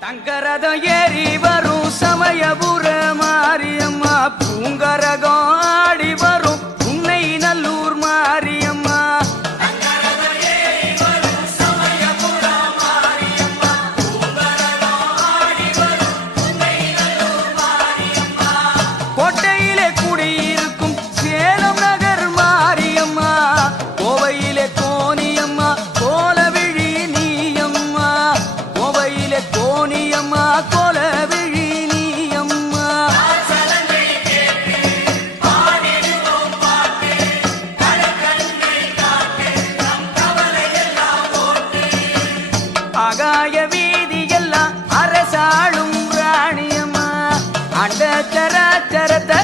தங்கரதம் ஏறி வரும் சமயபுர மாரியம்மா பூங்கரகம் ஆகாய வீதியெல்லாம் அரசாளும் ராணியம்மா. அண்ட சராச்சரத்தை